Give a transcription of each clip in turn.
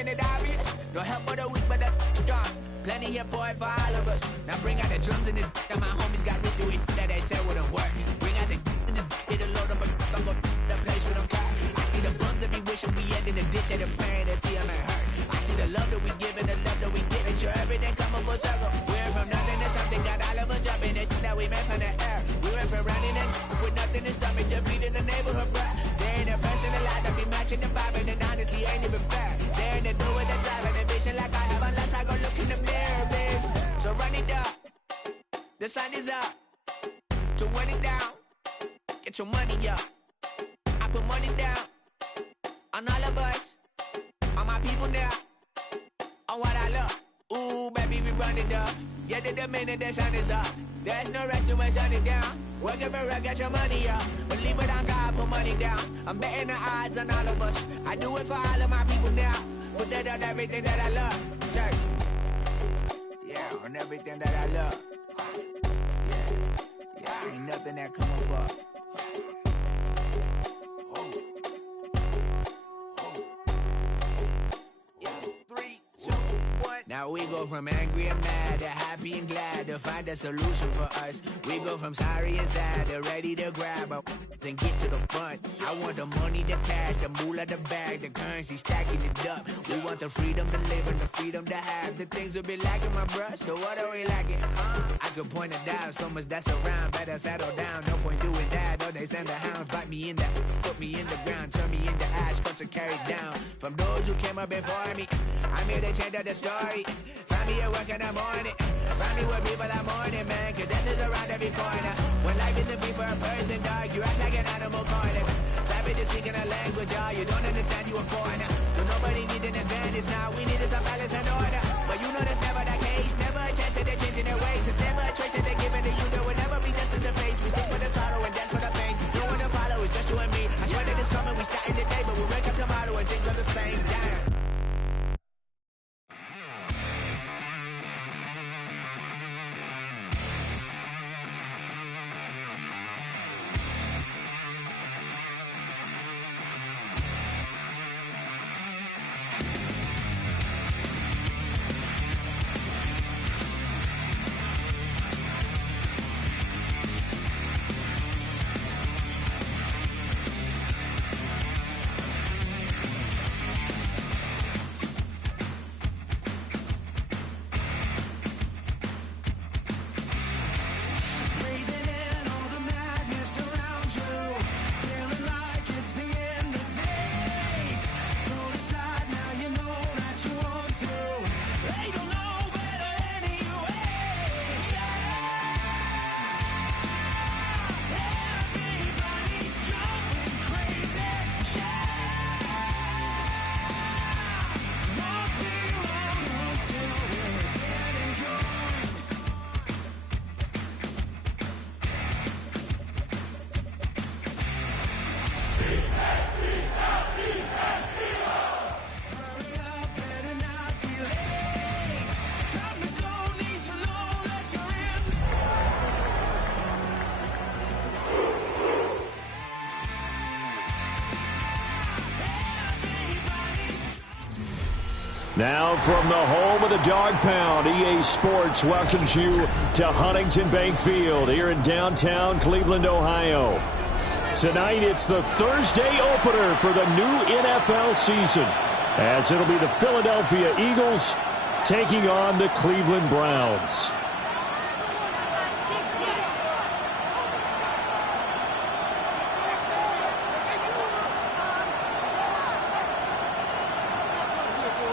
making it obvious. No help for the weak, but the strong. Plenty here, boy, for all of us. Now bring out the drums and the and my homies got rich doing that they said wouldn't work. Bring out the and the hit a load of a I'm gonna the place with them car. I see the bums that be wishing we end in the ditch and the pain that see them ain't hurt. I see the love that we give and the love that we give. Sure everything come up full circle. We went from nothing to something, got all of us jumping it that we made from the air. We went from running and with nothing to stomach, defeating the neighborhood, bruh. They ain't the first in the line that be matching the vibe, and honestly ain't even fair. They ain't the do with the drive and the vision like I have unless I go look in the mirror, babe. So run it up, the sun is up, to run it down, get your money up. I put money down on all of us, on my people now, on what I love. Ooh, baby, we run it up. Yeah, the minute the sun is up, there's no rest to when sun it down. Working for real, get your money up. Believe it on God, put money down. I'm betting the odds on all of us. I do it for all of my people now. Put that on everything that I love. Check. Yeah, on everything that I love. Yeah, ain't nothing that come up. Now we go from angry and mad to happy and glad to find a solution for us. We go from sorry and sad to ready to grab up then get to the front. I want the money, the cash, the moolah, the bag, the currency, stacking it up. We want the freedom to live and the freedom to have. The things will be lacking, my bruh, so what are we lacking? I could point it out, so much that's around. Better settle down, no point doing that. Oh, they send the hounds, bite me in the, put me in the ground, turn me into ash, cut to carry down. From those who came up before me, I'm here to change up the story. Find me at work in the morning. Find me where people are mourning, man. Cause death is around every corner. When life isn't free for a person, dog, you act like an animal corner. Savage is speaking a language, y'all. You don't understand, you a foreigner. So nobody needs an advantage now. We need some balance and order. But you know that's never the case. Never a chance that they're changing their ways. It's never a choice that they're giving to you. There will never be justice to face. We sing for the sorrow and dance for the pain. No one to follow, it's just you and me. I swear that it's coming, we starting today. But we wake up tomorrow and things are the same. Damn. Now from the home of the Dog Pound, EA Sports welcomes you to Huntington Bank Field here in downtown Cleveland, Ohio. Tonight it's the Thursday opener for the new NFL season, as it'll be the Philadelphia Eagles taking on the Cleveland Browns.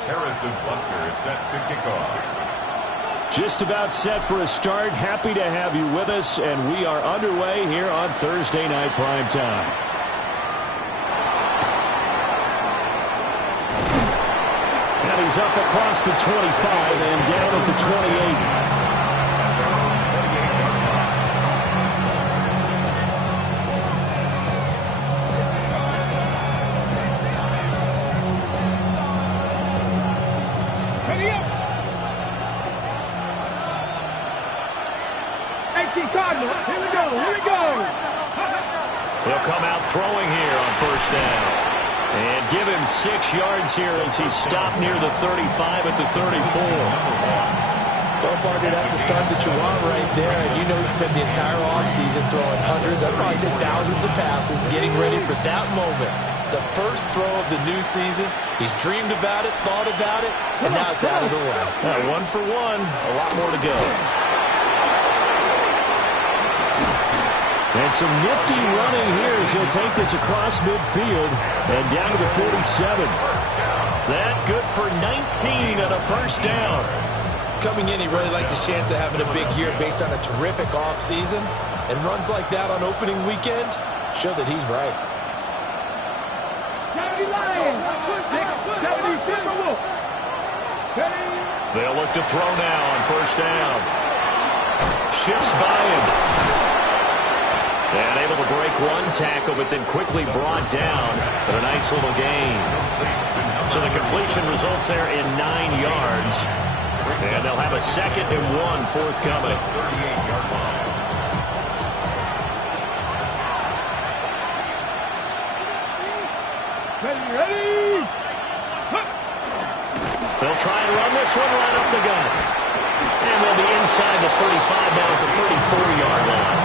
Harrison Butker is set to kick off. Just about set for a start. Happy to have you with us, and we are underway here on Thursday Night Prime Time. And he's up across the 25 and down at the 28. He'll come out throwing here on first down. And give him 6 yards here as he stopped near the 35 at the 34. Well, partner, that's the start that you want right there. And you know he spent the entire offseason throwing hundreds, I'd probably say thousands of passes, getting ready for that moment. The first throw of the new season. He's dreamed about it, thought about it, and now it's out of the way. 1 for 1, a lot more to go. And some nifty running here as he'll take this across midfield and down to the 47. That good for 19 and a first down. Coming in, he really liked his chance of having a big year based on a terrific offseason. And runs like that on opening weekend show that he's right. They'll look to throw now on first down. Shifts by him. And able to break one tackle, but then quickly brought down. But a nice little gain. So the completion results there in 9 yards. And they'll have a 2nd and 1 forthcoming. 38-yard line. Ready. They'll try and run this one right up the gut. And they'll be inside the 35 now at the 34-yard line.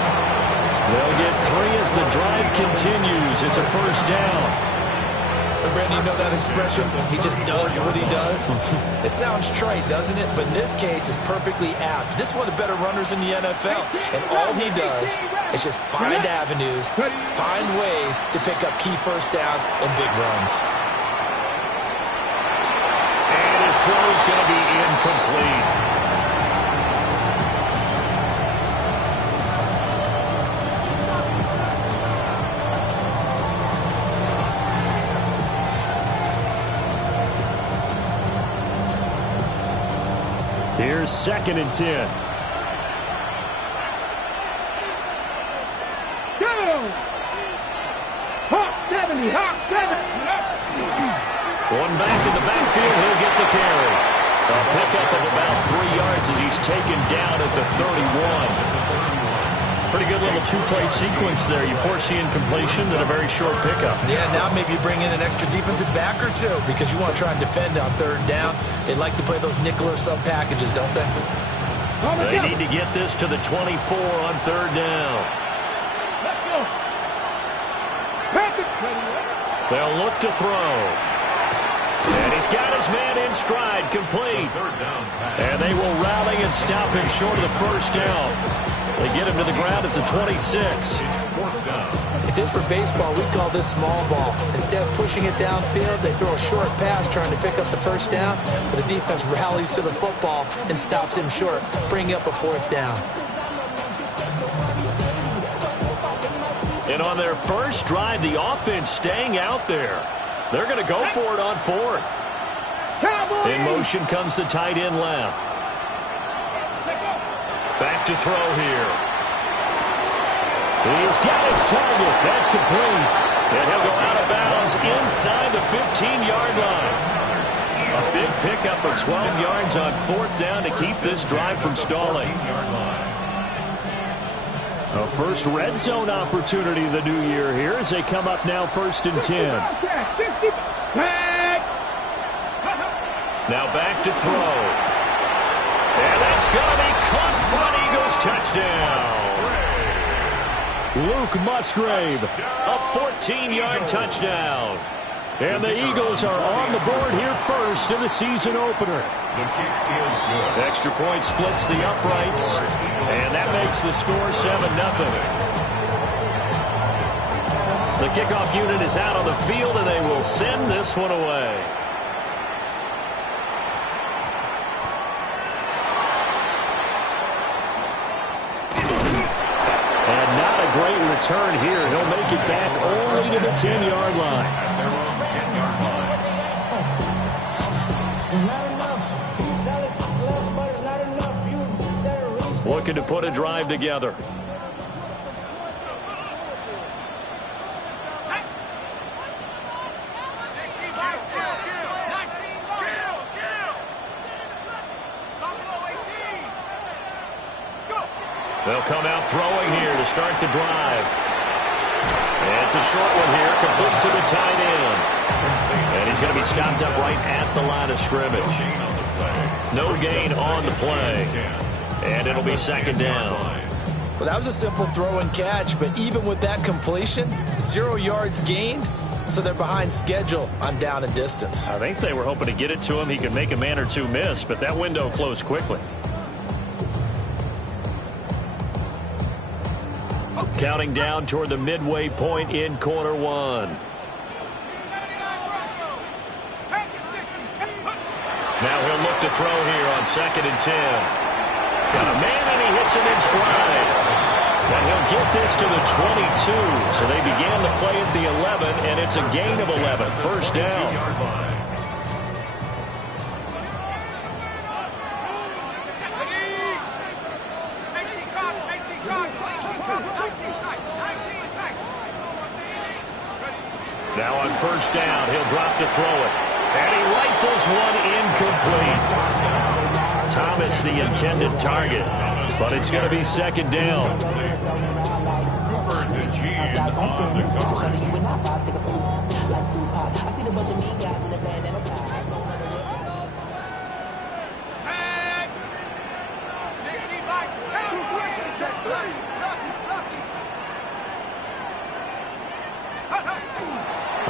They'll get 3 as the drive continues. It's a first down. Randy, you know that expression? He just does what he does. It sounds trite, doesn't it? But in this case, it's perfectly apt. This is one of the better runners in the NFL. And all he does is just find avenues, find ways to pick up key first downs and big runs. And his throw is going to be incomplete. Here's 2nd and 10. Go! Hawk 70, Hawk 70. One back in the backfield, he'll get the carry. A pickup of about 3 yards as he's taken down at the 31. Pretty good little 2-play sequence there. You foresee incompletion and a very short pickup. Yeah, now maybe you bring in an extra defensive back or two because you want to try and defend on 3rd down. They like to play those nickel or sub packages, don't they? They need to get this to the 24 on 3rd down. Let's go. They'll look to throw. And he's got his man in stride, complete. And they will rally and stop him short of the first down. They get him to the ground at the 26. If this were baseball, we'd call this small ball. Instead of pushing it downfield, they throw a short pass trying to pick up the first down, but the defense rallies to the football and stops him short, bringing up a 4th down. And on their first drive, the offense staying out there. They're going to go for it on 4th. In motion comes the tight end left. Back to throw here. He's got his target. That's complete. And he'll go out of bounds inside the 15-yard line. A big pickup of 12 yards on 4th down to keep this drive from stalling. A first red zone opportunity the new year here as they come up now 1st and 10. Now back to throw. And that's going to be caught for an Eagles touchdown. Luke Musgrave, a 14-yard touchdown. And the Eagles are on the board here first in the season opener. The kick is good. Extra point splits the uprights, and that makes the score 7-0. The kickoff unit is out on the field, and they will send this one away. Great return here. He'll make it back only to the 10-yard line. At their own 10-yard line. Looking to put a drive together. They'll come out throwing here to start the drive. It's a short one here, complete to the tight end. And he's going to be stopped up right at the line of scrimmage. No gain on the play. And it'll be second down. Well, that was a simple throw and catch, but even with that completion, 0 yards gained, so they're behind schedule on down and distance. I think they were hoping to get it to him. He could make a man or two miss, but that window closed quickly. Counting down toward the midway point in quarter one. Now he'll look to throw here on 2nd and 10. Got a man and he hits him in stride. And he'll get this to the 22. So they began the play at the 11, and it's a gain of 11. First down. Now on first down, he'll drop to throw it. And he rifles one incomplete. Thomas, the intended target. But it's going to be second down.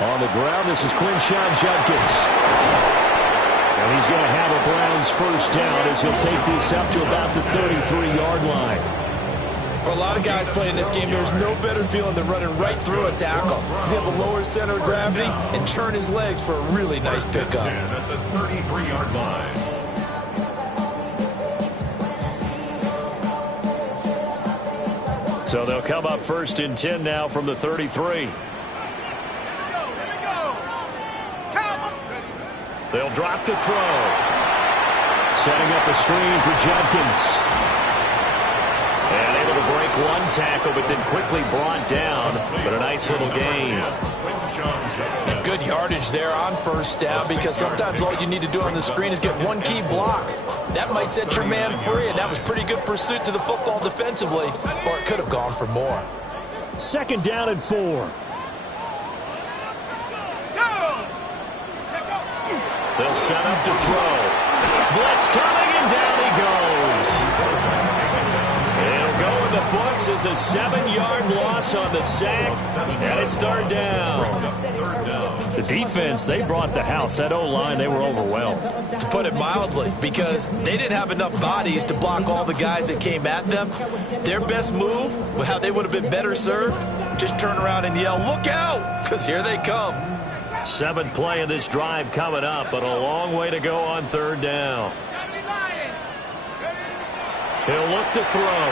On the ground, this is Quinshon Judkins. And he's going to have a Browns first down as he'll take this up to about the 33-yard line. For a lot of guys playing this game, there's no better feeling than running right through a tackle. He's able to lower center of gravity and turn his legs for a really nice pickup. At the 33-yard line. So they'll come up 1st and 10 now from the 33. They'll drop to throw. Setting up a screen for Judkins. And able to break one tackle, but then quickly brought down. But a nice little gain. And good yardage there on first down, because sometimes all you need to do on the screen is get one key block. That might set your man free, and that was pretty good pursuit to the football defensively, or it could have gone for more. Second down and 4. They'll set up to throw. Blitz coming, and down he goes. It'll go in the books as a 7-yard loss on the sack, and it's third down. The defense, they brought the house. That O-line, they were overwhelmed. To put it mildly, because they didn't have enough bodies to block all the guys that came at them. Their best move, how they would have been better served, just turn around and yell, "Look out!" because here they come. 7th play of this drive coming up, but a long way to go on third down. He'll look to throw.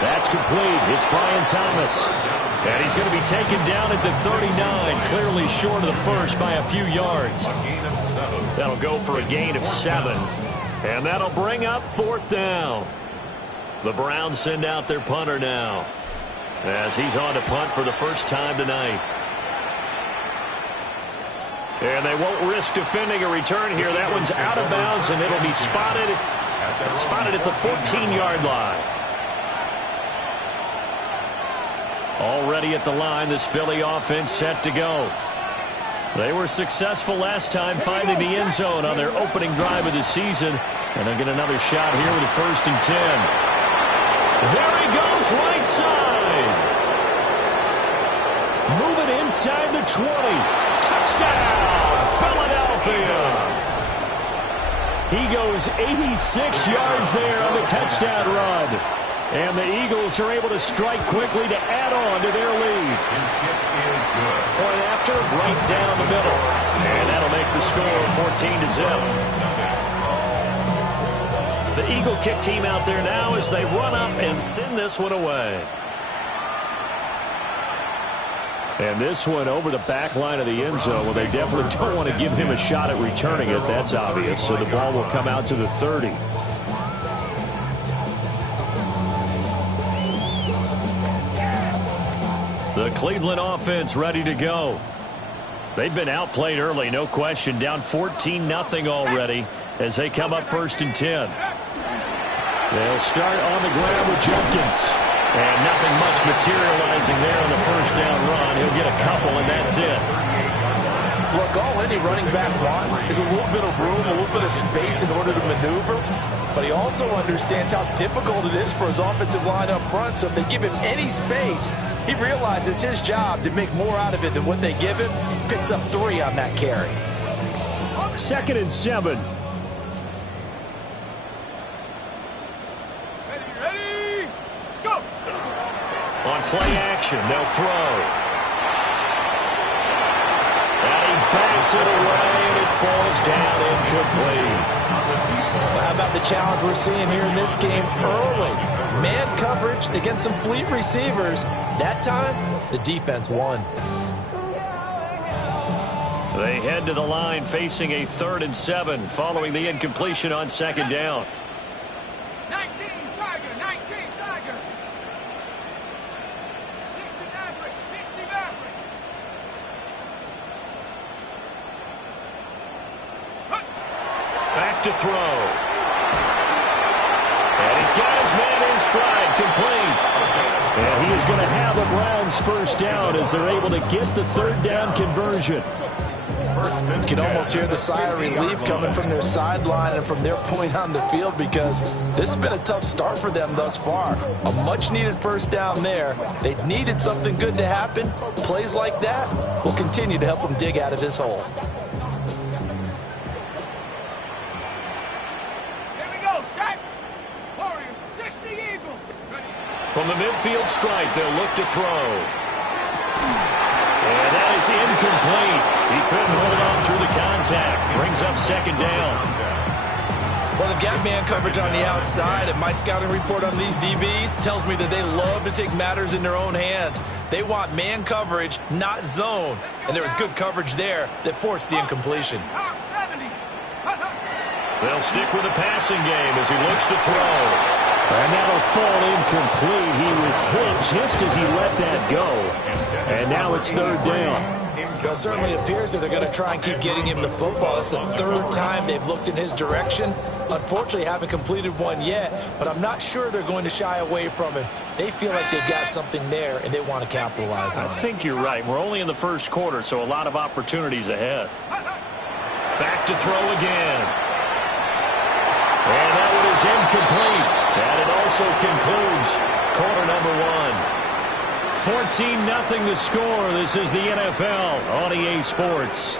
That's complete. It's Brian Thomas. And he's going to be taken down at the 39, clearly short of the first by a few yards. That'll go for a gain of 7. And that'll bring up 4th down. The Browns send out their punter now, as he's on to punt for the first time tonight. And they won't risk defending a return here. That one's out of bounds, and it'll be spotted at the 14-yard line. Already at the line, this Philly offense set to go. They were successful last time finding the end zone on their opening drive of the season. And they'll get another shot here with a 1st and 10. There he goes, right side. Moving inside the 20. Touchdown, Philadelphia. He goes 86 yards there on the touchdown run. And the Eagles are able to strike quickly to add on to their lead. His kick is good. Point after, right down the middle. And that'll make the score 14-0. The Eagle kick team out there now as they run up and send this one away. And this one over the back line of the end zone. Well, they definitely don't want to give him a shot at returning it. That's obvious. So the ball will come out to the 30. The Cleveland offense ready to go. They've been outplayed early, no question. Down 14-0 already as they come up 1st and 10. They'll start on the ground with Judkins. And nothing much materializing there on the first down run. He'll get a couple, and that's it. Look, all any running back wants is a little bit of room, a little bit of space in order to maneuver. But he also understands how difficult it is for his offensive line up front. So if they give him any space, he realizes his job to make more out of it than what they give him. He picks up 3 on that carry. 2nd and 7. Ready, let's go. On play action, they'll throw. And he banks it away, and it falls down incomplete. Well, how about the challenge we're seeing here in this game early? Man coverage against some fleet receivers. That time, the defense won. They head to the line facing a 3rd and 7 following the incompletion on 2nd down. 19 Tiger, 19 Tiger. 60 Maverick, 60 Maverick. Back to throw. And he's got his man in stride, complete. And he is going to have the Browns first down as they're able to get the 3rd down conversion. You can almost hear the sigh of relief coming from their sideline and from their point on the field because this has been a tough start for them thus far. A much-needed first down there. They needed something good to happen. Plays like that will continue to help them dig out of this hole. Here we go, set. Warriors, 60 Eagles. Ready. From the midfield stripe, they'll look to throw. And that is incomplete. He couldn't hold on through the contact. Brings up 2nd down. Well, they've got man coverage on the outside, and my scouting report on these DBs tells me that they love to take matters in their own hands. They want man coverage, not zone. And there was good coverage there that forced the incompletion. Hawk 70. They'll stick with the passing game as he looks to throw. And that'll fall incomplete. He was hit just as he let that go. And now it's 3rd down. Well, it certainly appears that they're going to try and keep getting him the football. It's the 3rd time they've looked in his direction. Unfortunately, haven't completed one yet, but I'm not sure they're going to shy away from him. They feel like they've got something there, and they want to capitalize on it. I think you're right. We're only in the 1st quarter, so a lot of opportunities ahead. Back to throw again. And that one is incomplete. And it also concludes quarter number 1. 14-0 the score. This is the NFL on EA Sports.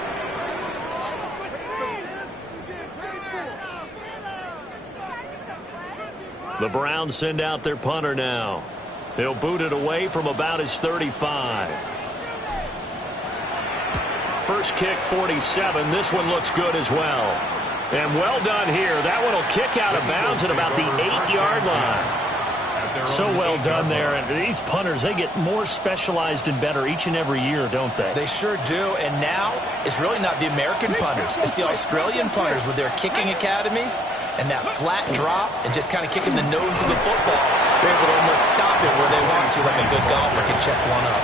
The Browns send out their punter now. They'll boot it away from about his 35. First kick, 47. This one looks good as well. And well done here. That one will kick out of bounds at about the 8-yard line. So well done there. And these punters, they get more specialized and better each and every year, don't they? They sure do. And now it's really not the American punters. It's the Australian punters with their kicking academies and that flat drop and just kind of kicking the nose of the football. They're able to almost stop it where they want to, like a good golfer can check one up.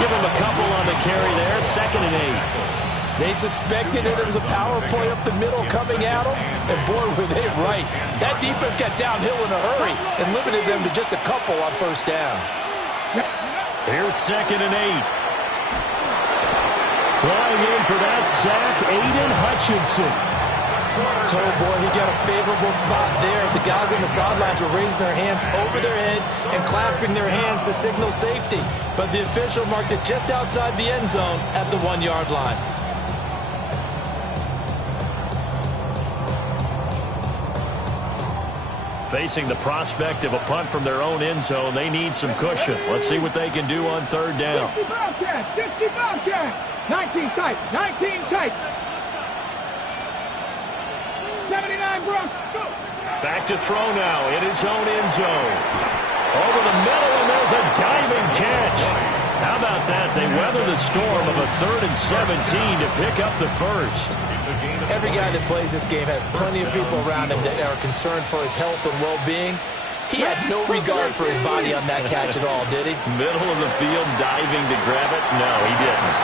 Give them a couple on the carry there. 2nd and 8. They suspected it was a power play up the middle coming at them, and boy, were they right. That defense got downhill in a hurry and limited them to just a couple on first down. Here's 2nd and 8. Flying in for that sack, Aiden Hutchinson. Oh, boy, he got a favorable spot there. The guys on the sidelines were raising their hands over their head and clasping their hands to signal safety. But the official marked it just outside the end zone at the 1-yard line. Facing the prospect of a punt from their own end zone, they need some cushion. Let's see what they can do on 3rd down. 60 Bobcat, 60 Bobcat. 19 tight, 19 tight. 79 Bronx, go. Back to throw now in his own end zone. Over the middle, and there's a diving catch. How about that? They weather the storm of a 3rd and 17 to pick up the first. Every guy that plays this game has plenty of people around him that are concerned for his health and well-being. He had no regard for his body on that catch at all, did he? Middle of the field, diving to grab it? No, he didn't.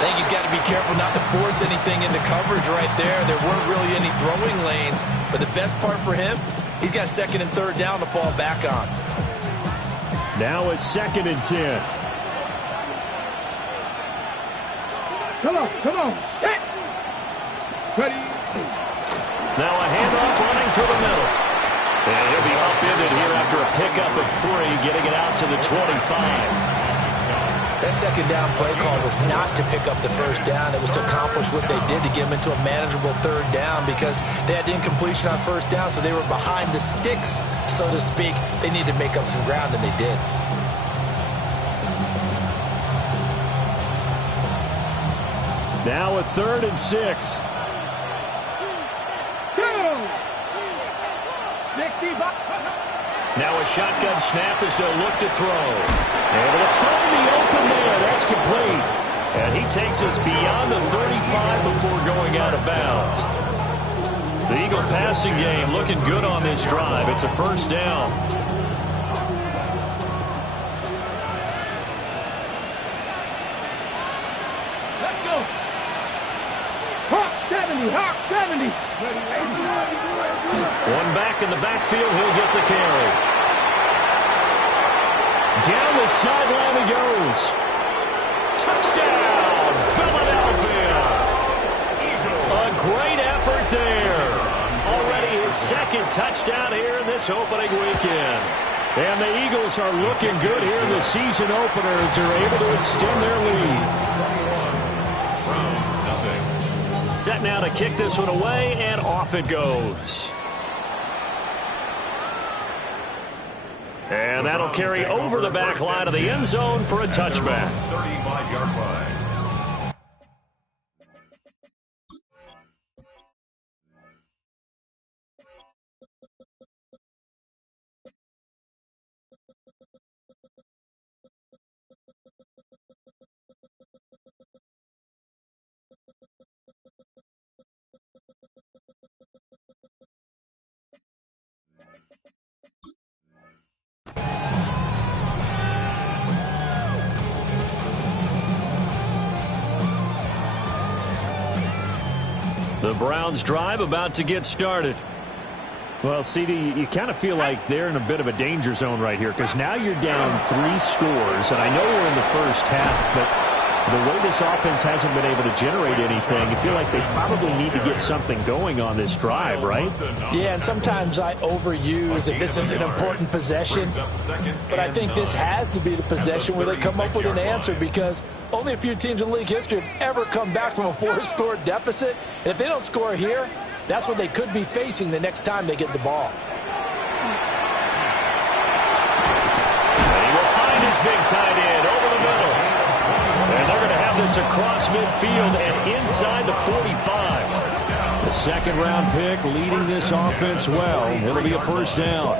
I think he's got to be careful not to force anything into coverage right there. There weren't really any throwing lanes, but the best part for him, he's got 2nd and 3rd down to fall back on. Now a 2nd and 10. Come on. Set. Ready. Now a handoff running through the middle. And he'll be upended here after a pickup of 3, getting it out to the 25. That second down play call was not to pick up the first down. It was to accomplish what they did to get them into a manageable 3rd down because they had incompletion on 1st down, so they were behind the sticks, so to speak. They needed to make up some ground, and they did. Now a 3rd and 6. Now a shotgun snap as they'll look to throw. Able to find the open man. That's complete. And he takes us beyond the 35 before going out of bounds. The Eagle passing game looking good on this drive. It's a 1st down. Let's go. Hawk 70. One back in the backfield. He'll get the carry. Down the sideline he goes. Touchdown, Philadelphia. A great effort there. Already his 2nd touchdown here in this opening weekend. And the Eagles are looking good here in the season opener as they're able to extend their lead. Set now to kick this one away, and off it goes. And that'll carry over the back line of the end zone for a touchback. 35-yard line. The Browns drive about to get started. Well, CD, you kind of feel like they're in a bit of a danger zone right here because now you're down 3 scores, and I know we're in the first half, but the way this offense hasn't been able to generate anything, you feel like they probably need to get something going on this drive, right? Yeah, and sometimes I overuse that this is an important possession, but I think this has to be the possession where they come up with an answer because only a few teams in league history have ever come back from a 4-score deficit, and if they don't score here, that's what they could be facing the next time they get the ball. And he will find his big tight end over the middle. And they're going to have this across midfield and inside the 45. The second-round pick leading this offense well. It'll be a 1st down.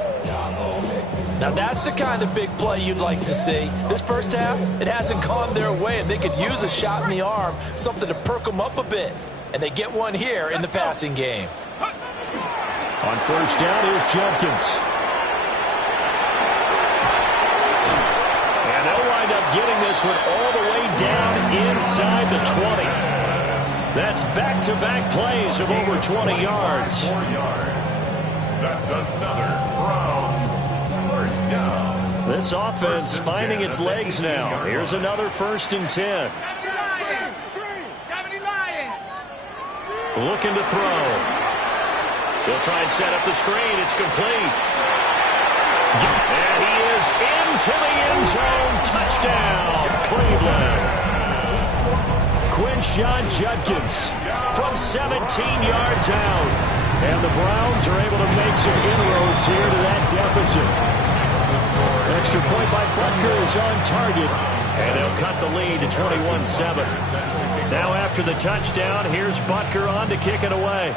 Now that's the kind of big play you'd like to see. This first half, it hasn't gone their way, and they could use a shot in the arm, something to perk them up a bit. And they get one here in the passing game. On 1st down, here's Judkins. And they'll wind up getting this one all the way down inside the 20. That's back-to-back plays of over 20 yards. 4 yards. That's another Browns 1st down. This offense finding its legs now. Here's another 1st and 10. 70 Lions. Looking to throw. He'll try and set up the screen. It's complete. And he is into the end zone. Touchdown, Cleveland. Quinshon Judkins from 17 yards out. And the Browns are able to make some inroads here to that deficit. Extra point by Butker is on target. And they'll cut the lead to 21-7. Now after the touchdown, here's Butker on to kick it away.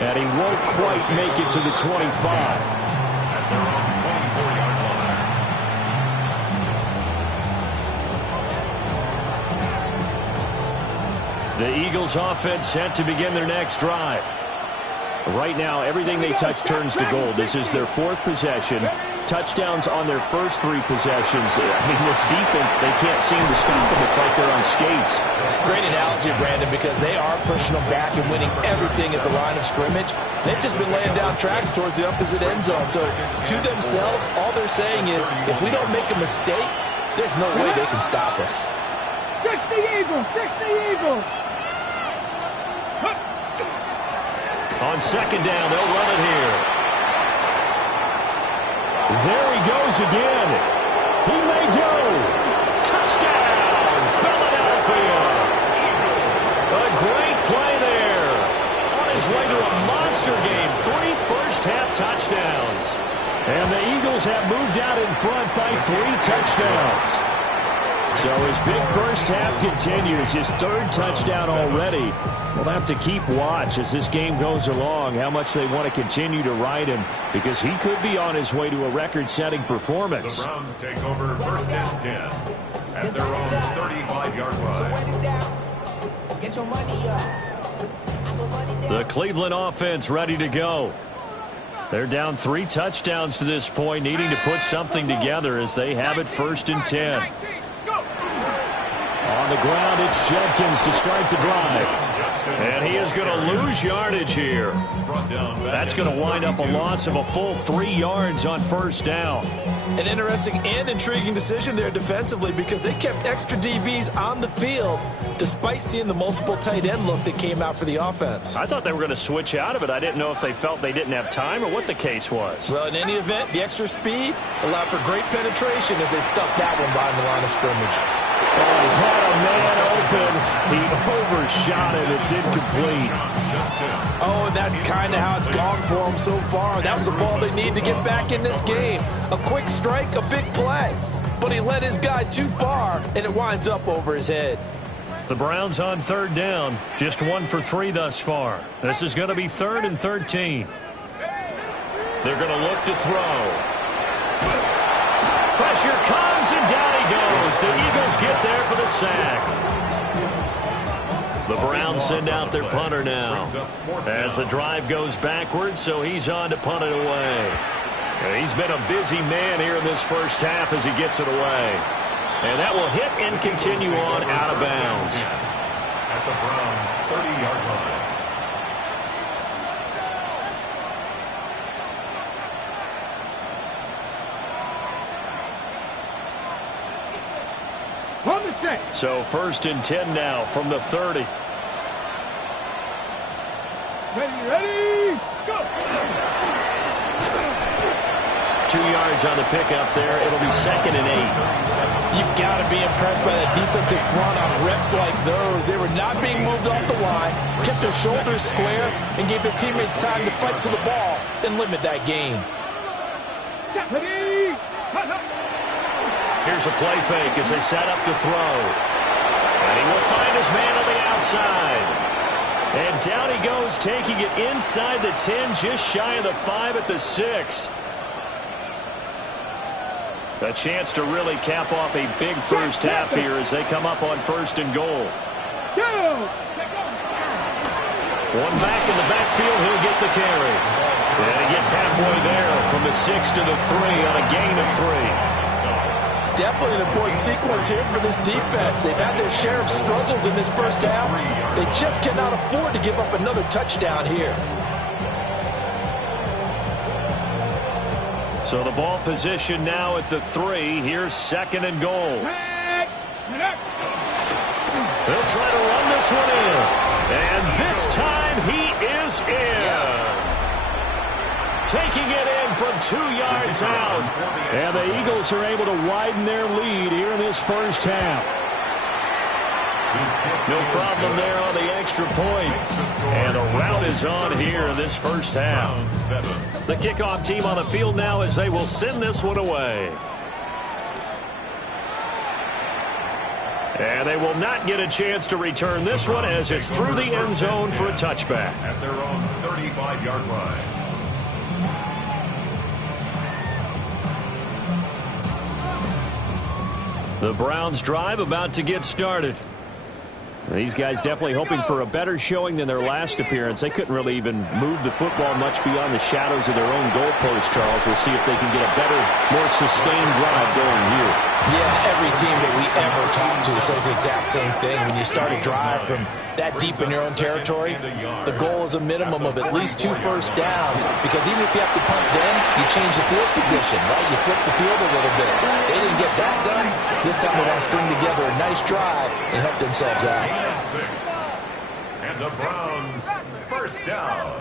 And he won't quite make it to the 25. The Eagles offense set to begin their next drive. Right now, everything they touch turns to gold. This is their 4th possession. touchdowns on their first 3 possessions. I mean, this defense, they can't seem to stop them. It's like they're on skates. Great analogy, Brandon, because they are pushing them back and winning everything at the line of scrimmage. They've just been laying down tracks towards the opposite end zone. So to themselves, all they're saying is, if we don't make a mistake, there's no way they can stop us. 60 Eagles! 60 Eagles! On second down, they'll run it here. There he goes again. He may go. Touchdown, Philadelphia. A great play there. On his way to a monster game. 3 first-half touchdowns. And the Eagles have moved out in front by 3 touchdowns. So his big first half continues. His 3rd touchdown already. We'll have to keep watch as this game goes along, how much they want to continue to ride him, because he could be on his way to a record-setting performance. The Browns take over 1st and 10 at their own 35-yard line. Get your money up. The Cleveland offense ready to go. They're down 3 touchdowns to this point, needing to put something together as they have it 1st and 10. On the ground, it's Judkins to start the drive. And he is going to lose yardage here. That's going to wind up a loss of a full 3 yards on 1st down. An interesting and intriguing decision there defensively, because they kept extra DBs on the field despite seeing the multiple tight end look that came out for the offense. I thought they were going to switch out of it. I didn't know if they felt they didn't have time or what the case was. Well, in any event, the extra speed allowed for great penetration as they stuffed that one behind the line of scrimmage. Oh, he had a man open. He overshot him. It's incomplete. Oh, and that's kind of how it's gone for him so far. That was a ball they need to get back in this game. A quick strike, a big play. But he led his guy too far, and it winds up over his head. The Browns on 3rd down. Just 1 for 3 thus far. This is going to be 3rd and 13. They're going to look to throw. Pressure comes, and down he goes. The Eagles get there for the sack. The Browns send out their punter now as the drive goes backwards, so he's on to punt it away. And he's been a busy man here in this first half as he gets it away. And that will hit and continue on out of bounds. At the Browns' 30-yard line. On the set. So 1st and 10 now from the 30. Ready, go! 2 yards on the pickup there. It'll be 2nd and 8. You've got to be impressed by that defensive front on reps like those. They were not being moved off the line, kept their shoulders square, and gave their teammates time to fight to the ball and limit that gain. Ready, Here's a play fake as they set up to throw. And he will find his man on the outside. And down he goes, taking it inside the 10, just shy of the 5 at the 6. A chance to really cap off a big first half here as they come up on 1st and goal. One back in the backfield, he'll get the carry. And he gets halfway there from the 6 to the 3 on a gain of 3. Definitely an important sequence here for this defense. They've had their share of struggles in this first half. They just cannot afford to give up another touchdown here. So the ball position now at the 3. Here's 2nd and goal. They'll try to run this one in. And this time he is in. Yes. Taking it in from 2 yards out. And the Eagles are able to widen their lead here in this first half. No problem there on the extra point. And the rout is on here in this first half. The kickoff team on the field now as they will send this one away. And they will not get a chance to return this one as it's through the end zone for a touchback. At their own 35-yard line. The Browns drive about to get started. These guys definitely hoping for a better showing than their last appearance. They couldn't really even move the football much beyond the shadows of their own goalpost, Charles. We'll see if they can get a better, more sustained drive going here. Yeah, every team that we ever talk to says the exact same thing. When you start a drive from that deep in your own territory, the goal is a minimum of at least 2 first downs, because even if you have to punt then, you change the field position, right? You flip the field a little bit. They didn't get that done. This time they want to string together a nice drive and help themselves out. 6. And the Browns, first down.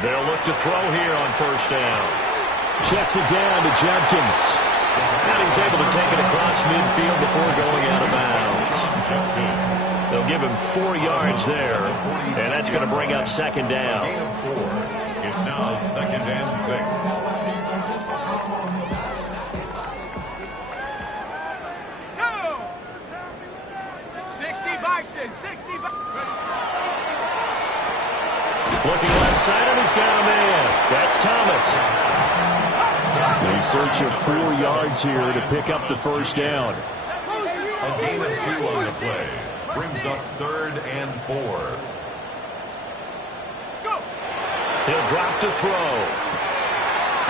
They'll look to throw here on first down. Checks it down to Judkins. And he's able to take it across midfield before going out of bounds. They'll give him 4 yards there, and that's going to bring up second down. It's now 2nd and 6. Looking left side, and he's got a man. That's Thomas. They search of 4 yards here to pick up the first down. A gain of 2 on the play. Brings up 3rd and 4. He'll drop to throw.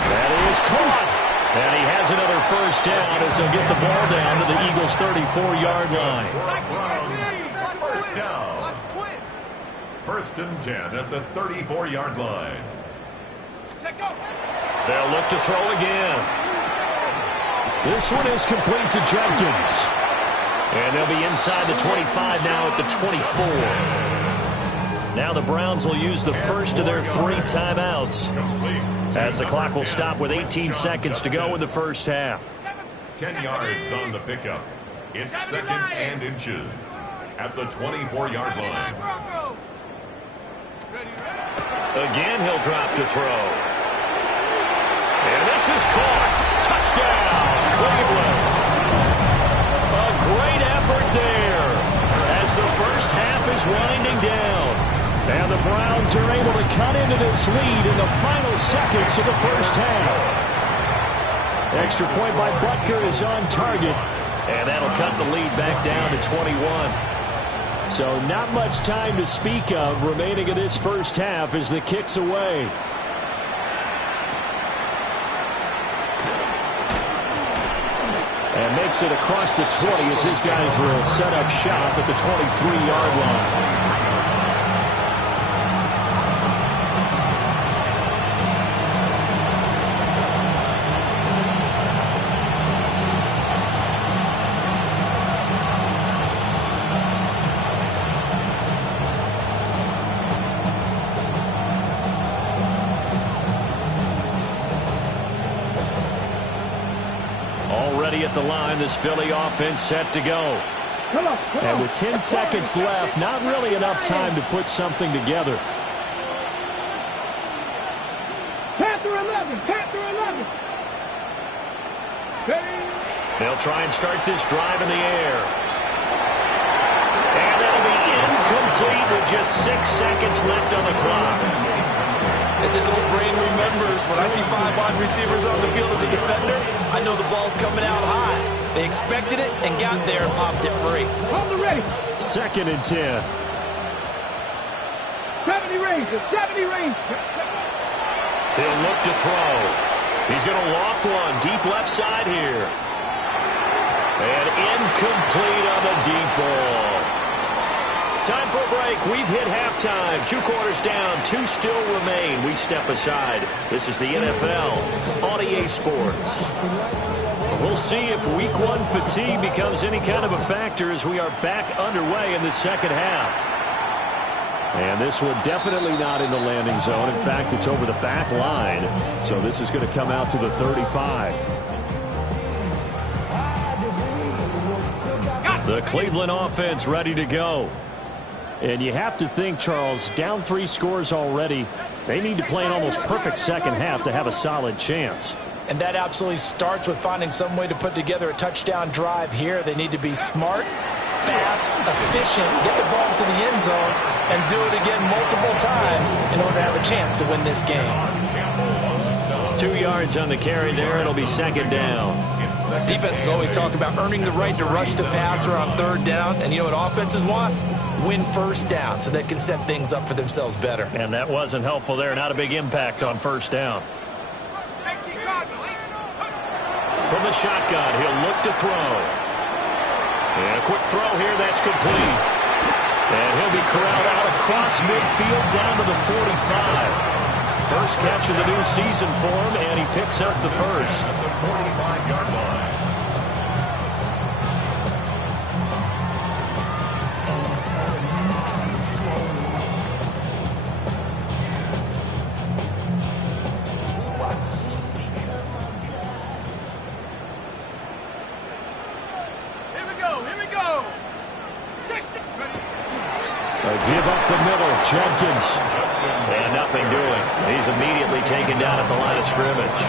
That is caught. And he has another first down as he'll get the ball down to the Eagles' 34-yard line. First down. 1st and 10 at the 34-yard line. They'll look to throw again. This one is complete to Jenkins. And they'll be inside the 25 now at the 24. Now the Browns will use the first of their 3 timeouts, as the clock will stop with 18 seconds to go in the first half. 10 yards on the pickup. It's 2nd and inches at the 24-yard line. Again, he'll drop to throw. And this is caught. Touchdown, Cleveland. A great effort there as the first half is winding down. And the Browns are able to cut into this lead in the final seconds of the first half. Extra point by Butker is on target. And that'll cut the lead back down to 21. So not much time to speak of remaining in this first half as the kick's away. And makes it across the 20 as his guys will set up shop at the 23-yard line. Already at the line, this Philly offense set to go. And with 10 seconds left, not really enough time to put something together. Panther 11, Panther 11. They'll try and start this drive in the air. And that'll be incomplete with just 6 seconds left on the clock. As his old brain remembers, when I see 5 wide receivers on the field as a defender, I know the ball's coming out high. They expected it and got there and popped it free. Hold it ready. 2nd and 10. 70 range, 70 range. He'll look to throw. He's going to loft one deep left side here. And incomplete on the deep ball. Time for a break. We've hit halftime. 2 quarters down. 2 still remain. We step aside. This is the NFL on EA Sports. We'll see if Week 1 fatigue becomes any kind of a factor as we are back underway in the second half. And this one definitely not in the landing zone. In fact, it's over the back line. So this is going to come out to the 35. The Cleveland offense ready to go. And you have to think, Charles, down 3 scores already. They need to play an almost perfect second half to have a solid chance. And that absolutely starts with finding some way to put together a touchdown drive here. They need to be smart, fast, efficient, get the ball to the end zone, and do it again multiple times in order to have a chance to win this game. 2 yards on the carry there. It'll be second down. Defenses always talk about earning the right to rush the passer on third down. And you know what offenses want? Win first down so they can set things up for themselves better. And that wasn't helpful there. Not a big impact on first down. From the shotgun, he'll look to throw. And a quick throw here, that's complete. And he'll be corralled out across midfield down to the 45. First catch of the new season for him, and he picks up the first. At the 45-yard line. Give up the middle, Jenkins. And nothing doing. He's immediately taken down at the line of scrimmage.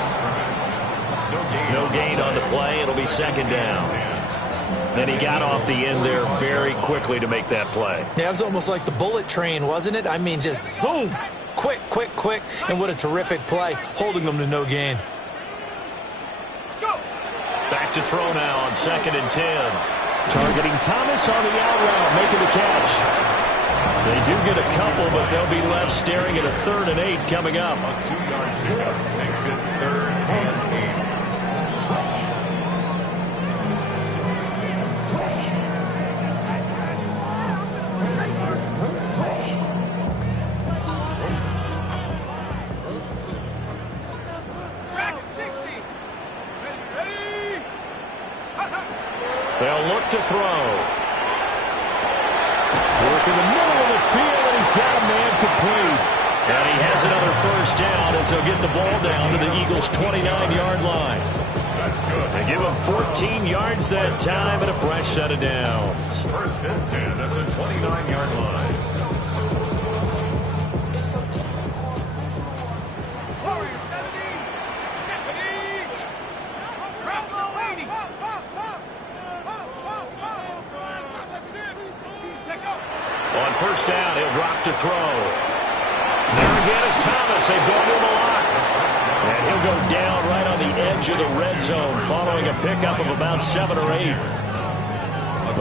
No gain on the play. It'll be second down. And he got off the end there very quickly to make that play. Yeah, it was almost like the bullet train, wasn't it? I mean, just zoom. Quick, quick, quick. And what a terrific play, holding them to no gain. Back to throw now on 2nd and 10. Targeting Thomas on the out route, making the catch. They do get a couple, but they'll be left staring at a 3rd and 8 coming up. A 2-yard pickup makes it 3rd and 8. They'll look to throw. Work in the middle of the field, and he's got a man complete. And he has another first down as they'll get the ball down to the Eagles' 29-yard line. That's good. They give him 14 yards that time and a fresh set of downs. 1st and 10 at the 29-yard line. Warriors 70. Bravo 80. On first down, he'll drop to throw. There again is Thomas. They've gone to him a lot. And he'll go down right on the edge of the red zone following a pickup of about 7 or 8.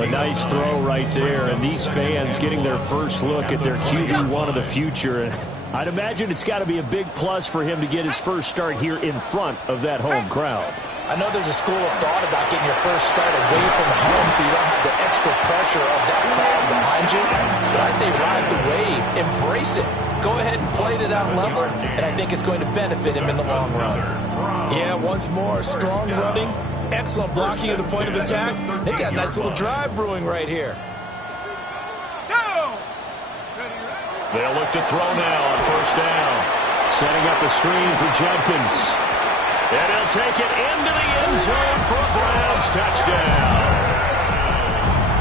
A nice throw right there, and these fans getting their first look at their QB1 of the future. And I'd imagine it's got to be a big plus for him to get his first start here in front of that home crowd. I know there's a school of thought about getting your first start away from home so you don't have the extra pressure of that crowd behind you. But I say ride the wave. Embrace it. Go ahead and play to that level, and I think it's going to benefit him in the long run. Yeah, once more, strong running, excellent blocking at the point of attack. They've got a nice little drive brewing right here. They'll look to throw now on first down. Setting up a screen for Jenkins. And he'll take it into the end zone for a Browns touchdown.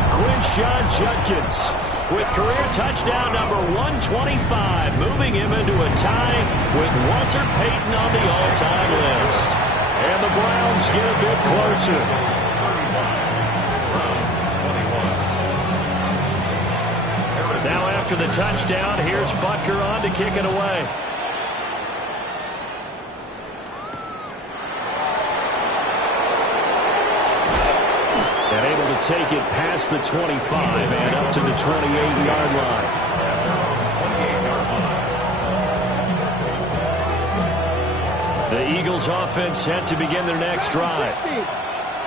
Quinshawn Judkins with career touchdown number 125, moving him into a tie with Walter Payton on the all-time list. And the Browns get a bit closer. Now after the touchdown, here's Butker on to kick it away. And able to take it past the 25 and up to the 28-yard line. The Eagles offense set to begin their next drive.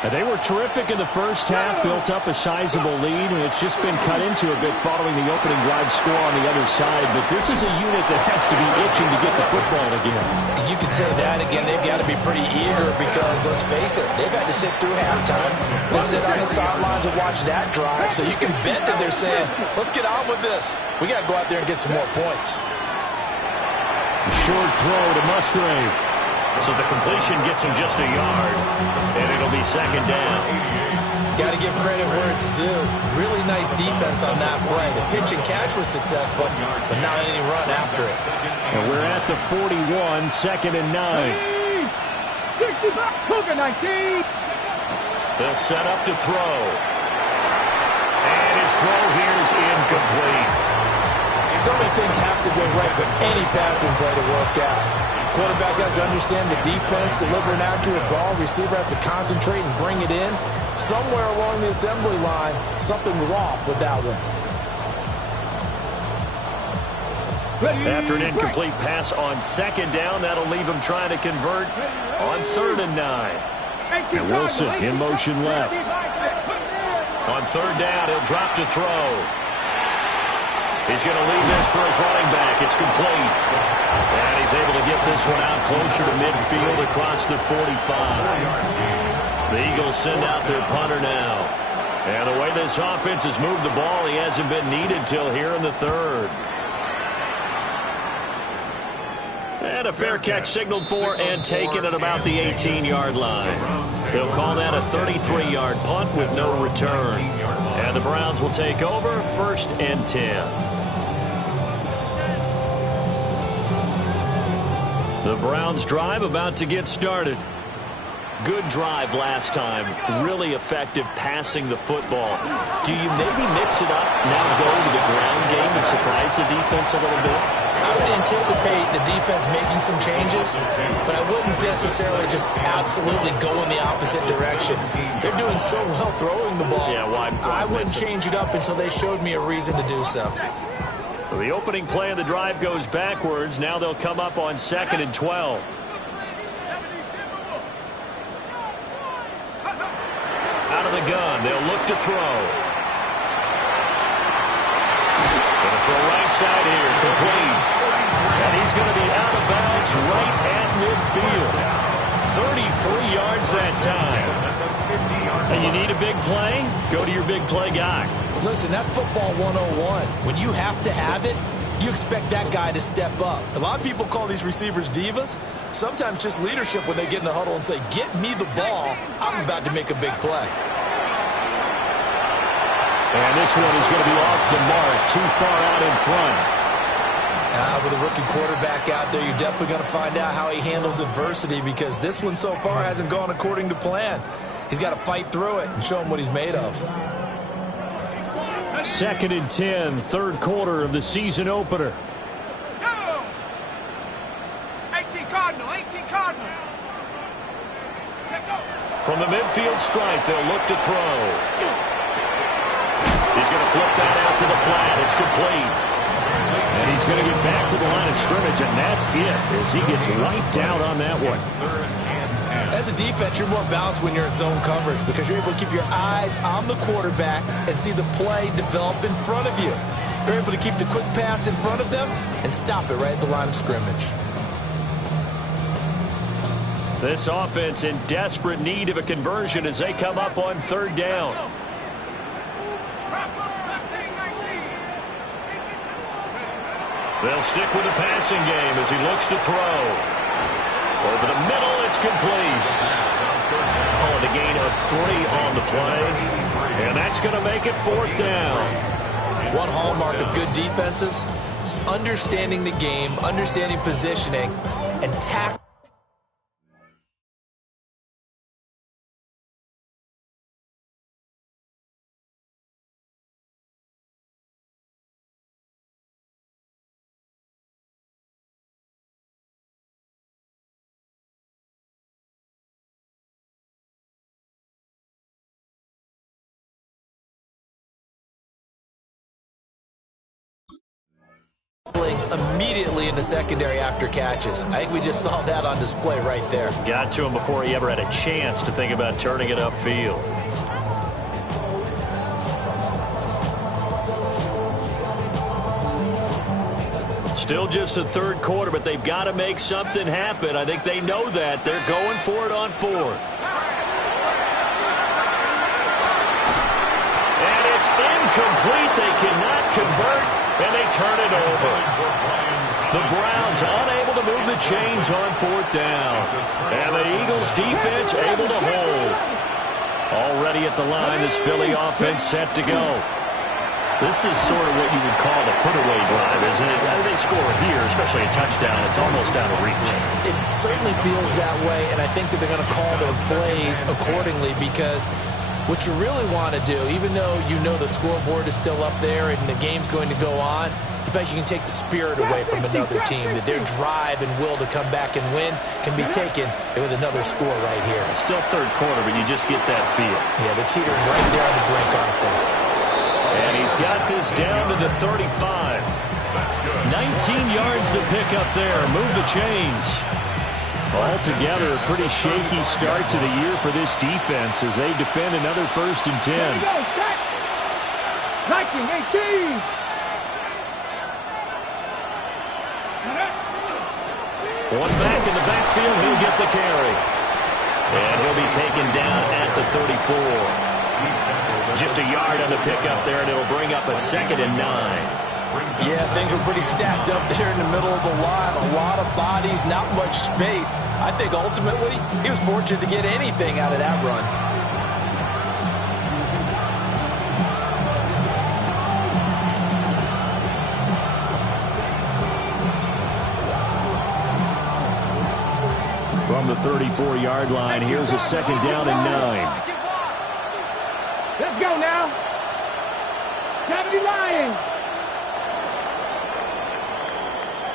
And they were terrific in the first half, built up a sizable lead, and it's just been cut into a bit following the opening drive score on the other side. But this is a unit that has to be itching to get the football again. You could say that again. They've got to be pretty eager because, let's face it, they've had to sit through halftime. They sit on the sidelines and watch that drive. So you can bet that they're saying, let's get on with this. We got to go out there and get some more points. Short throw to Musgrave. So the completion gets him just a yard, and it'll be second down. Got to give credit where it's due. Really nice defense on that play. The pitch and catch was successful, but not any run after it. And we're at the 41, 2nd and 9. 65, 19. They'll set up to throw. And his throw here is incomplete. So many things have to go right for any passing play to work out. Quarterback has to understand the defense, deliver an accurate ball. Receiver has to concentrate and bring it in. Somewhere along the assembly line, something was off with that one. After an incomplete pass on second down, that'll leave him trying to convert on 3rd and 9. And Wilson in motion left. On 3rd down, he'll drop to throw. He's going to leave this for his running back. It's complete. And he's able to get this one out closer to midfield across the 45. The Eagles send out their punter now. And the way this offense has moved the ball, he hasn't been needed till here in the 3rd. And a fair catch signaled for and taken at about the 18-yard line. They'll call that a 33-yard punt with no return. And the Browns will take over 1st and 10. The Browns drive about to get started. Good drive last time. Really effective passing the football. Do you maybe mix it up, now go to the ground game and surprise the defense a little bit? I would anticipate the defense making some changes, but I wouldn't necessarily just absolutely go in the opposite direction. They're doing so well throwing the ball. Yeah, why I wouldn't change it up until they showed me a reason to do so. So the opening play of the drive goes backwards. Now they'll come up on 2nd and 12. Out of the gun, they'll look to throw. Going to throw right side here, complete. And he's going to be out of bounds right at midfield. 33 yards that time. And you need a big play? Go to your big play guy. Listen, that's football 101. When you have to have it, you expect that guy to step up. A lot of people call these receivers divas. Sometimes just leadership when they get in the huddle and say, get me the ball. I'm about to make a big play. And this one is going to be off the mark, too far out in front. With a rookie quarterback out there, you're definitely going to find out how he handles adversity, because this one so far hasn't gone according to plan. He's got to fight through it and show him what he's made of. 2nd and 10, 3rd quarter of the season opener. 18 Cardinal, 18 Cardinal. From the midfield stripe, they'll look to throw. He's going to flip that out to the flat. It's complete. And he's going to get back to the line of scrimmage, and that's it, as he gets wiped out on that one. As a defense, you're more balanced when you're in zone coverage, because you're able to keep your eyes on the quarterback and see the play develop in front of you. They're able to keep the quick pass in front of them and stop it right at the line of scrimmage. This offense in desperate need of a conversion as they come up on 3rd down. They'll stick with the passing game as he looks to throw. Over the middle, it's complete. Oh, and a gain of 3 on the play. And that's going to make it 4th down. One hallmark of good defenses is understanding the game, understanding positioning, and tackling. Immediately in the secondary after catches. I think we just saw that on display right there. Got to him before he ever had a chance to think about turning it upfield. Still just the 3rd quarter, but they've got to make something happen. I think they know that. They're going for it on 4th. And it's incomplete. They cannot convert, and they turn it over. The Browns unable to move the chains on 4th down. And the Eagles defense able to hold. Already at the line, this Philly offense set to go. This is sort of what you would call the put-away drive, isn't it? They score here, especially a touchdown. It's almost out of reach. It certainly feels that way, and I think that they're going to call their plays accordingly, because what you really want to do, even though you know the scoreboard is still up there and the game's going to go on, if like you can take the spirit away from another team, that their drive and will to come back and win can be taken with another score right here. Still third quarter, but you just get that feel. Yeah, they're teetering right there on the brink, aren't they? And he's got this down to the 35. 19 yards to pick up there. Move the chains. Altogether, a pretty shaky start to the year for this defense as they defend another 1st and 10. 19, 18. One back in the backfield, he'll get the carry. And he'll be taken down at the 34. Just a yard on the pickup there, and it'll bring up a 2nd and 9. Yeah, things were pretty stacked up there in the middle of the line. A lot of bodies, not much space. I think ultimately he was fortunate to get anything out of that run. From the 34-yard line, here's a 2nd down and 9. Let's go now. 70 Lions.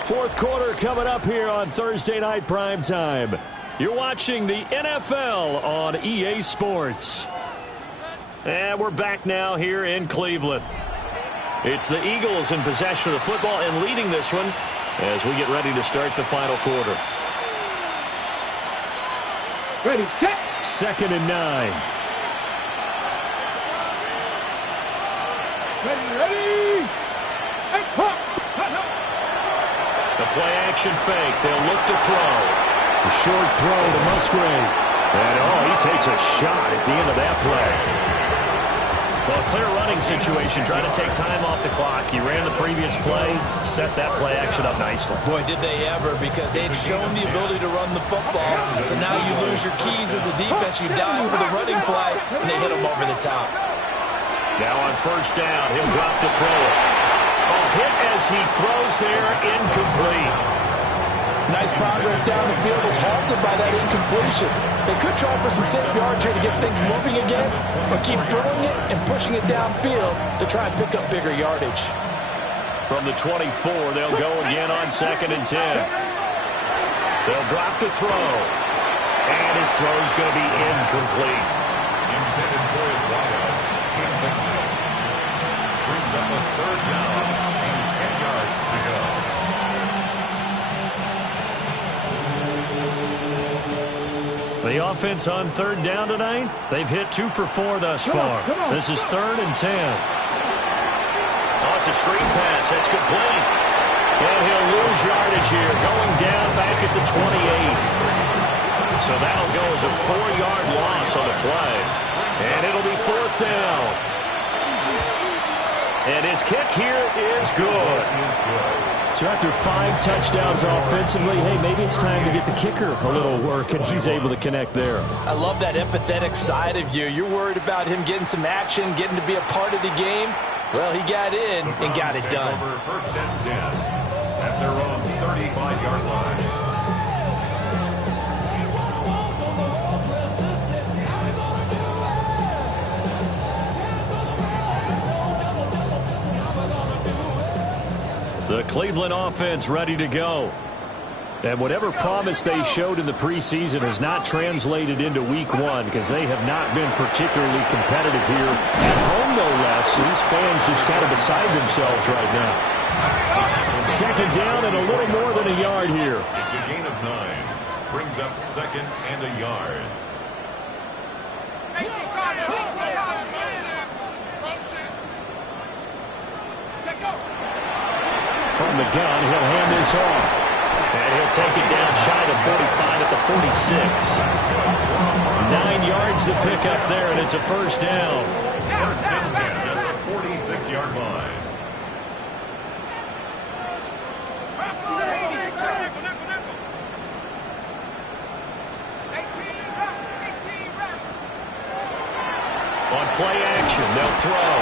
4th quarter coming up here on Thursday Night Primetime. You're watching the NFL on EA Sports. And we're back now here in Cleveland. It's the Eagles in possession of the football and leading this one as we get ready to start the final quarter. Ready, set. 2nd and 9. Ready. Hey, pop. The play-action fake. They'll look to throw. The short throw to Musgrave. And, he takes a shot at the end of that play. Well, clear running situation. Trying to take time off the clock. He ran the previous play, set that play-action up nicely. Boy, did they ever, because they had shown the ability to run the football. So now you lose your keys as a defense. You dive for the running play, and they hit them over the top. Now on 1st down, he'll drop to throw it. Hit as he throws there, incomplete. Nice progress down the field is halted by that incompletion. They could try for some safe yards here to get things moving again, or keep throwing it and pushing it downfield to try and pick up bigger yardage. From the 24, they'll go again on 2nd and 10. They'll drop to throw. And his throw's going to be incomplete. Intended for his wideout. Incomplete. Brings up a 3rd down and 10 yards to go. The offense on 3rd down tonight, they've hit 2 for 4 thus far. This is 3rd and 10. It's a screen pass. That's complete. And he'll lose yardage here, going down back at the 28. So that'll go as a 4-yard loss on the play. And it'll be 4th down. And his kick here is good. So after 5 touchdowns offensively, hey, maybe it's time to get the kicker a little work, and he's able to connect there. I love that empathetic side of you. You're worried about him getting some action, getting to be a part of the game. Well, he got in and got it done. Over 1st and 10 at their own 35-yard line. The Cleveland offense ready to go. And whatever promise they showed in the preseason has not translated into week 1 because they have not been particularly competitive here. At home, no less. These fans just kind of beside themselves right now. 2nd down and a little more than a yard here. It's a gain of 9. Brings up 2nd and a yard. From the gun, he'll hand this off. And he'll take it down shy of 45 at the 46. 9 yards to pick up there, and it's a 1st down. 1st and 10 at the 46-yard line. On play action, they'll throw.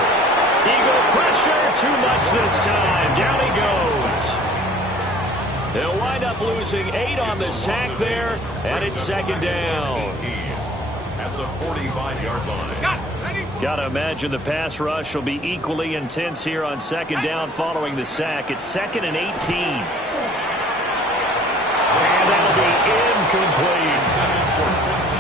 Eagle pressure, too much this time. Down he goes. They'll wind up losing 8 on the sack there, and it's 2nd down. At the 45-yard line. Got to imagine the pass rush will be equally intense here on second down following the sack. It's 2nd and 18. And that'll be incomplete.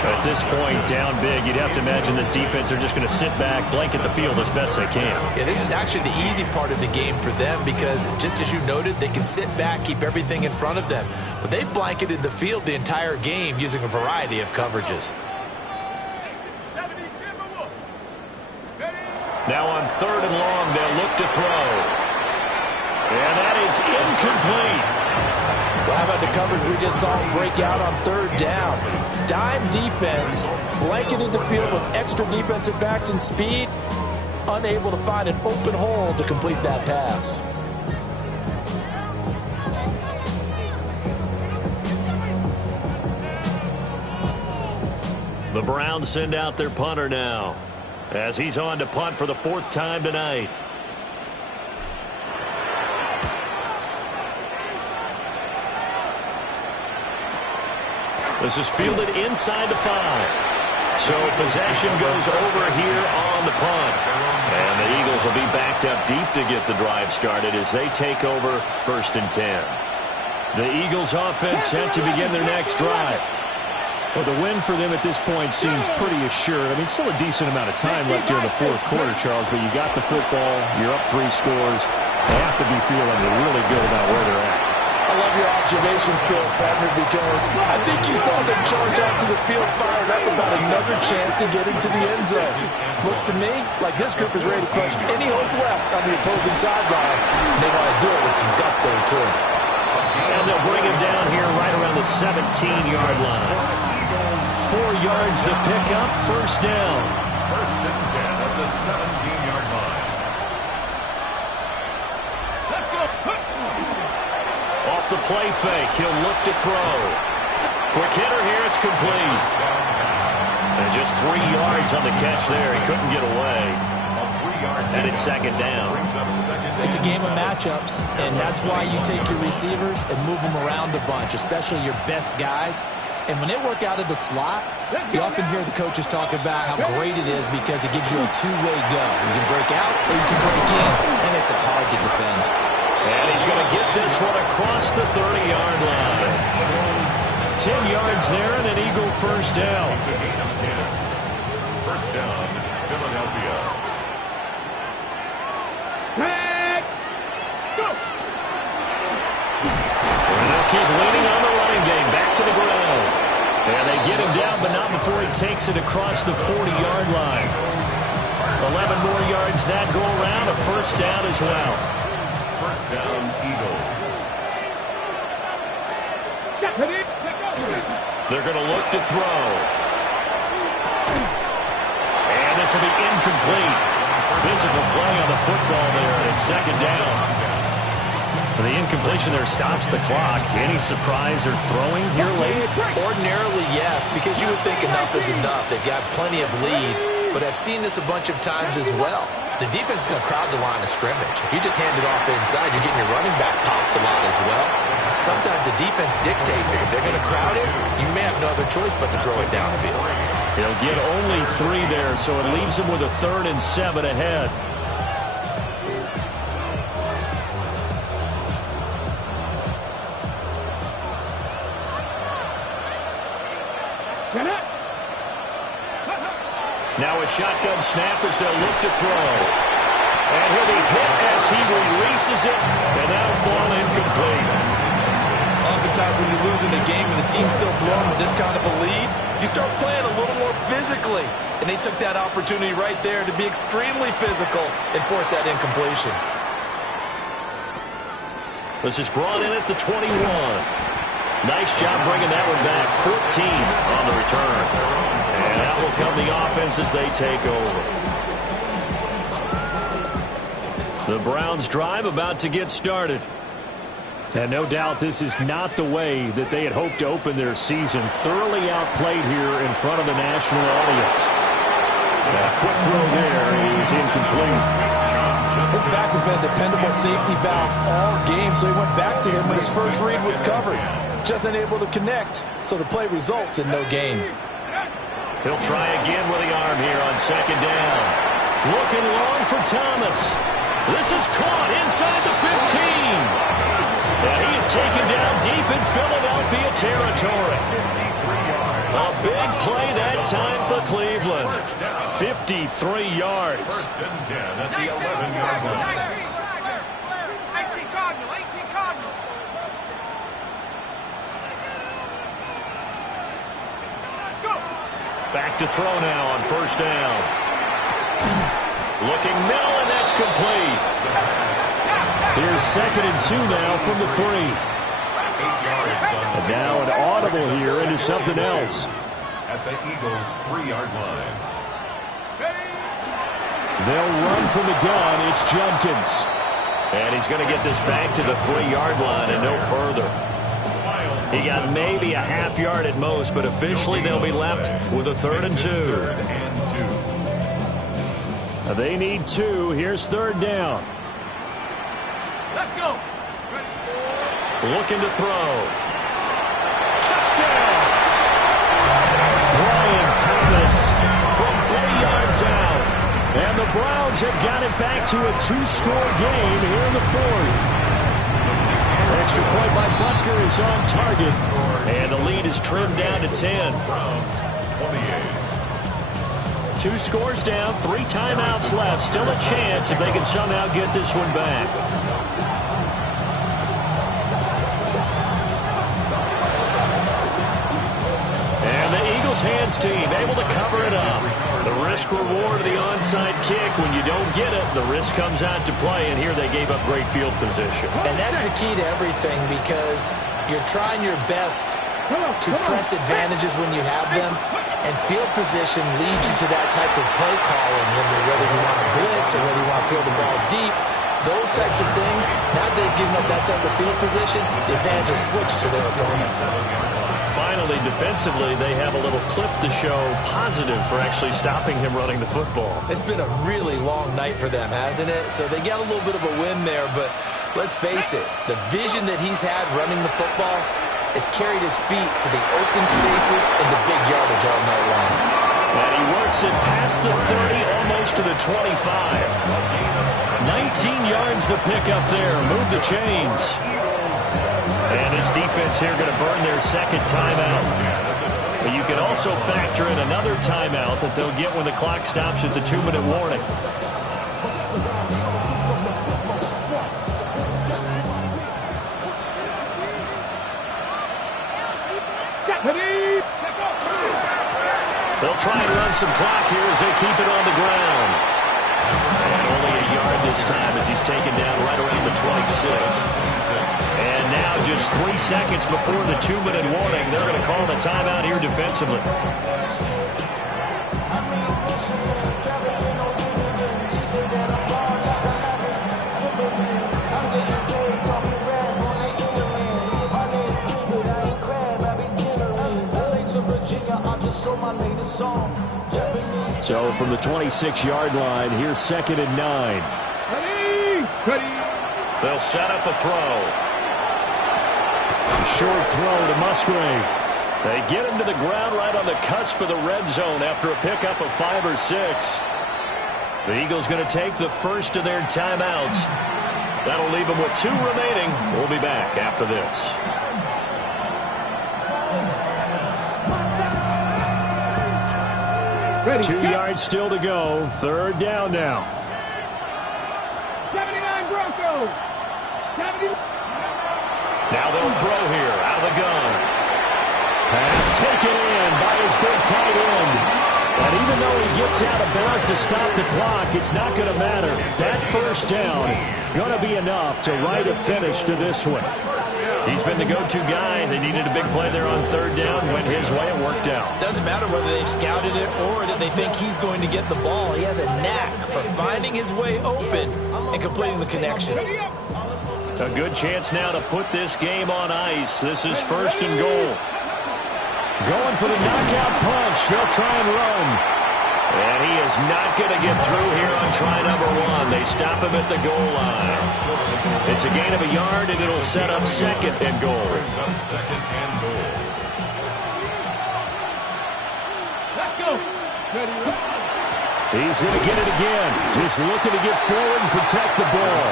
At this point, down big, you'd have to imagine this defense are just going to sit back, blanket the field as best they can. Yeah, this is actually the easy part of the game for them because, just as you noted, they can sit back, keep everything in front of them. But they've blanketed the field the entire game using a variety of coverages. Now on 3rd and long, they'll look to throw. And that is incomplete. Well, how about the coverage we just saw break out on 3rd down? Dime defense, blanketed the field with extra defensive backs and speed, unable to find an open hole to complete that pass. The Browns send out their punter now, as he's on to punt for the 4th time tonight. This is fielded inside the 5. So possession goes over here on the punt. And the Eagles will be backed up deep to get the drive started as they take over 1st and 10. The Eagles offense set to begin their next drive. Well, the win for them at this point seems pretty assured. I mean, still a decent amount of time left here in the 4th quarter, Charles, but you got the football, you're up 3 scores. They have to be feeling really good about where they're at. I love your observation skills, partner, because I think you saw them charge out to the field fired up about another chance to get into the end zone. Looks to me like this group is ready to crush any hope left on the opposing sideline. They want to do it with some gusto, too. And they'll bring him down here right around the 17-yard line. 4 yards to pick up, 1st down. 1st and 10 at the 17-yard line. Off the play fake, he'll look to throw. Quick hitter here, it's complete. And just 3 yards on the catch there. He couldn't get away. And it's 2nd down. It's a game of matchups, and that's why you take your receivers and move them around a bunch, especially your best guys. And when they work out of the slot, you often hear the coaches talk about how great it is because it gives you a two-way go. You can break out or you can break in. That makes it hard to defend. And he's going to get this one across the 30-yard line. 10 yards there and an Eagle 1st down. 1st down, Philadelphia. And they'll keep leaning on the running game. Back to the ground. And they get him down, but not before he takes it across the 40-yard line. 11 more yards that go around. A 1st down as well. 1st down, Eagles. They're going to look to throw. And this will be incomplete. Physical play on the football there, and it's 2nd down. The incompletion there stops the clock. Any surprise or throwing here late? Ordinarily, yes, because you would think enough is enough. They've got plenty of lead, but I've seen this a bunch of times as well. The defense is going to crowd the line of scrimmage. If you just hand it off inside, you're getting your running back popped a lot as well. Sometimes the defense dictates it. If they're going to crowd it, you may have no other choice but to throw it downfield. He'll get only 3 there, so it leaves him with a 3rd and 7 ahead. Now a shotgun snap as they'll look to throw. And he'll be hit as he releases it, and that'll fall incomplete. Oftentimes when you're losing a game and the team's still throwing with this kind of a lead, you start playing a little more physically. And they took that opportunity right there to be extremely physical and force that incompletion. This is brought in at the 21. Nice job bringing that one back. 14 on the return. And that will come the offense as they take over. The Browns drive about to get started. And no doubt this is not the way that they had hoped to open their season. Thoroughly outplayed here in front of the national audience. A quick throw there is incomplete. His back has been a dependable safety valve all game, so he went back to him when his first read was covered. Just unable to connect, so the play results in no gain. He'll try again with the arm here on second down. Looking long for Thomas. This is caught inside the 15. And he is taken down deep in Philadelphia territory. A big play that time for Cleveland. 53 yards. First and 10 at the 11-yard line. 18 Cardinal, 18 Cardinal. Let's go. Back to throw now on first down. Looking middle, and that's complete. Here's 2nd and 2 now from the 3. 8 yards on And now an audible here into something else. at the Eagles' 3-yard line. They'll run from the gun. It's Judkins. And he's going to get this back to the 3-yard line and no further. He got maybe a half yard at most, but officially they'll be left with a 3rd and 2. Third and 2. They need 2. Here's 3rd down. Let's go. Looking to throw. Touchdown! Brian Thomas from 3 yards out. And the Browns have got it back to a 2-score game here in the 4th. Extra point by Butker is on target. And the lead is trimmed down to 10. Browns 28. 2 scores down, 3 timeouts left. Still a chance if they can somehow get this one back. And the Eagles hands team able to cover it up. The risk reward of the onside kick. When you don't get it, the risk comes out to play. And here they gave up great field position. And that's the key to everything, because you're trying your best to press advantages when you have them. And field position leads you to that type of play calling, whether you want to blitz or whether you want to throw the ball deep. Those types of things, now they've given up that type of field position, the advantage is switched to their opponent. Finally, defensively, they have a little clip to show positive for actually stopping him running the football. It's been a really long night for them, hasn't it? So they got a little bit of a win there, but let's face it, the vision that he's had running the football has carried his feet to the open spaces and the big yardage all night long. And he works it past the 30, almost to the 25. 19 yards the pick up there. Move the chains. And his defense here going to burn their 2nd timeout. But you can also factor in another timeout that they'll get when the clock stops at the 2-minute warning. They'll try and run some clock here as they keep it on the ground. And only a yard this time as he's taken down right around the 26. And now just 3 seconds before the 2-minute warning, they're going to call a timeout here defensively. So from the 26-yard line, here's 2nd and 9. They'll set up a throw. A short throw to Musgrave. They get him to the ground right on the cusp of the red zone after a pickup of 5 or 6. The Eagles going to take the first of their timeouts. That'll leave them with 2 remaining. We'll be back after this. Ready. 2 yards still to go. 3rd down now. 79 Broncos. 70. Now they'll throw here out of the gun. Pass taken in by his big tight end. And even though he gets out of bounds to stop the clock, it's not going to matter. That 1st down going to be enough to write a finish to this one. He's been the go-to guy. They needed a big play there on 3rd down. Went his way. It worked out. Doesn't matter whether they've scouted it or that they think he's going to get the ball. He has a knack for finding his way open and completing the connection. A good chance now to put this game on ice. This is 1st and goal. Going for the knockout punch. They'll try and run. And he is not going to get through here on try number 1. They stop him at the goal line. It's a gain of a yard, and it'll set up 2nd and goal. Brings up 2nd and goal. go. He's going to get it again. Just looking to get forward and protect the ball.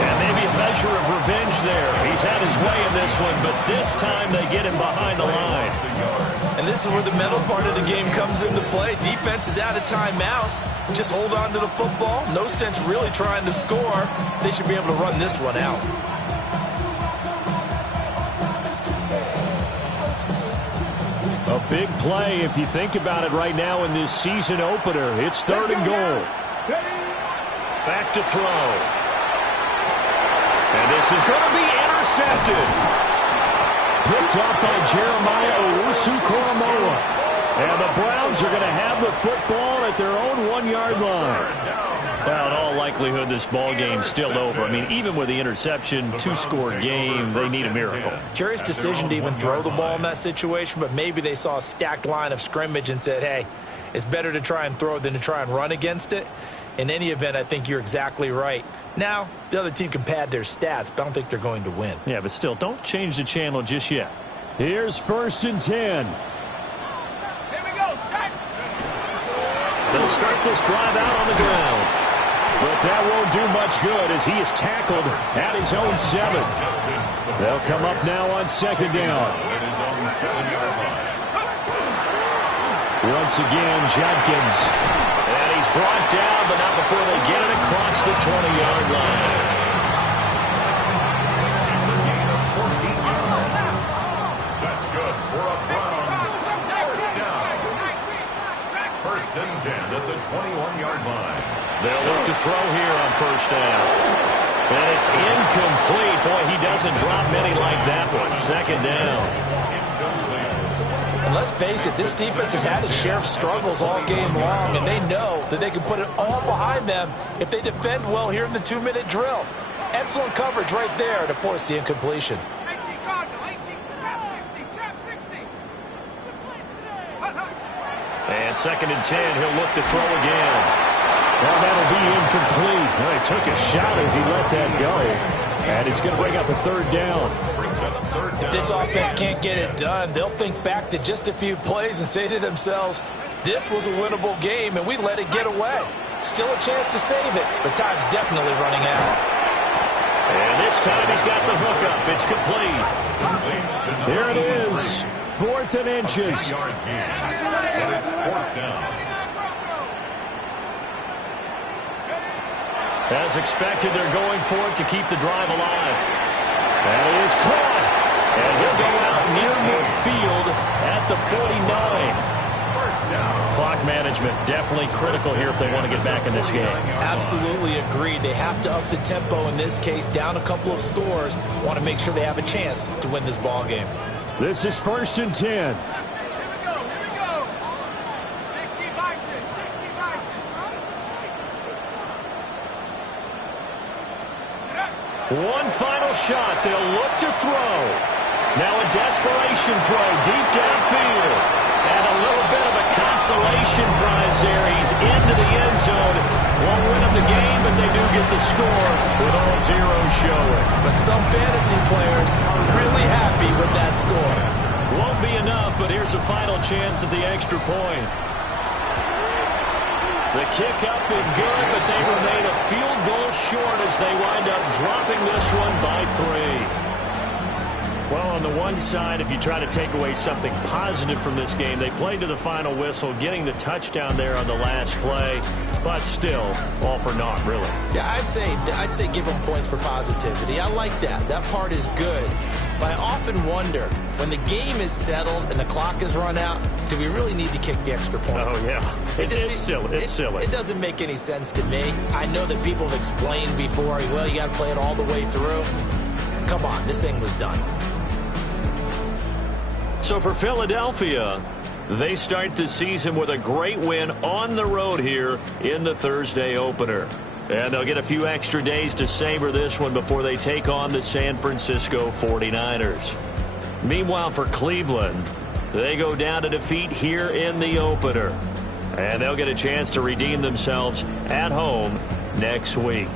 And maybe a measure of revenge there. He's had his way in this one, but this time they get him behind the line. And this is where the mental part of the game comes into play. Defense is out of timeouts. Just hold on to the football. No sense really trying to score. They should be able to run this one out. A big play if you think about it right now in this season opener. It's 3rd and goal. Back to throw. And this is going to be intercepted. Picked up by Jeremiah Owusu-Koramoah. And the Browns are going to have the football at their own 1-yard line. Well, in all likelihood, this ball game's still over. I mean, even with the interception, 2-score game, they need a miracle. Curious decision to even throw the ball in that situation, but maybe they saw a stacked line of scrimmage and said, hey, it's better to try and throw than to try and run against it. In any event, I think you're exactly right. Now, the other team can pad their stats, but I don't think they're going to win. Yeah, but still, don't change the channel just yet. Here's 1st and 10. Here we go, set. They'll start this drive out on the ground. But that won't do much good as he is tackled at his own 7. They'll come up now on 2nd down. Once again, Judkins. And he's brought down, but not before they get it across the 20-yard line. It's a gain of 14 yards. That's good for a Browns 1st down. 1st and 10 at the 21-yard line. They'll look to throw here on 1st down. And it's incomplete. Boy, he doesn't drop many like that one. 2nd down. And let's face it, this defense has had its share of struggles all game long, and they know that they can put it all behind them if they defend well here in the 2-minute drill. Excellent coverage right there to force the incompletion. 18 Cardinal, 18, trap 60. And 2nd and 10, he'll look to throw again. Well, that'll be incomplete. Well, he took a shot as he let that go. And it's going to bring up a 3rd down. If this offense can't get it done, they'll think back to just a few plays and say to themselves, this was a winnable game and we let it get away. Still a chance to save it, but time's definitely running out. And this time he's got the hookup. It's complete. Here it is. 4th and inches. 10-yard gain, but it's 4th down. As expected, they're going for it to keep the drive alive. That is caught. And he'll go out near midfield at the 49. 1st down. Clock management definitely critical here if they want to get back in this game. Absolutely agreed. They have to up the tempo in this case, down a couple of scores. Want to make sure they have a chance to win this ball game. This is 1st and 10. Here we go. 60 Bison, 60 Bison. One final shot. They'll look to throw. Now a desperation throw deep downfield. And a little bit of a consolation prize there. He's into the end zone. Won't win them the game, but they do get the score with all zeros showing. But some fantasy players are really happy with that score. Won't be enough, but here's a final chance at the extra point. The kick up and good, but they remain a field goal short as they wind up dropping this one by 3. Well, on the one side, if you try to take away something positive from this game, they played to the final whistle, getting the touchdown there on the last play, but still, all for naught, really. Yeah, I'd say give them points for positivity. I like that. That part is good. But I often wonder, when the game is settled and the clock is run out, do we really need to kick the extra point? Oh, yeah. It's silly. It's silly. It doesn't make any sense to me. I know that people have explained before, well, you got to play it all the way through. Come on, this thing was done. So for Philadelphia, they start the season with a great win on the road here in the Thursday opener. And they'll get a few extra days to savor this one before they take on the San Francisco 49ers. Meanwhile, for Cleveland, they go down to defeat here in the opener. And they'll get a chance to redeem themselves at home next week.